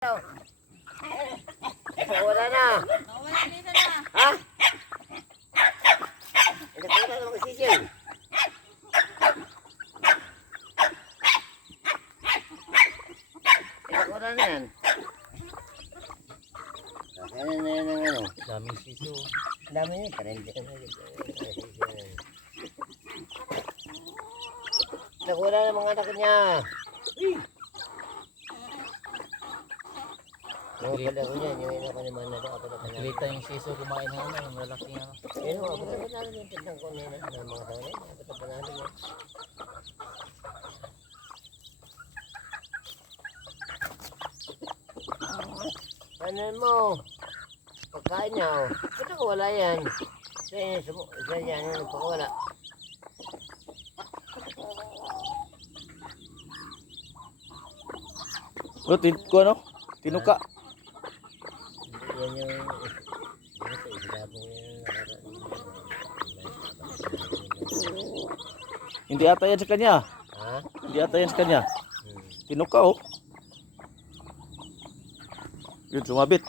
Wala na. Wala dito na. Ha? Ito na naman sisil. Ito na yan. Kaya na yan ang ano. Daming siso. Dami niya. Karente na. Wala na mga anak niya. Yung pala ko niyan, yung ina ko naman na doon. Nakilita yung siso kumain ng ano, yung lalaking ano. Pero ako na natin yung tindang ko nila ng mga tao na. Ito pa natin yan. Ano mo? Pagkain niya o. Ba't ako wala yan? Sa yan, ano pa wala? Ko ano? Tinuka. Yan yung isilabong yung Hindi ata yan sa kanya. ha? Hindi ata yan sa kanya. Tinuka oh. Yun, sumabit.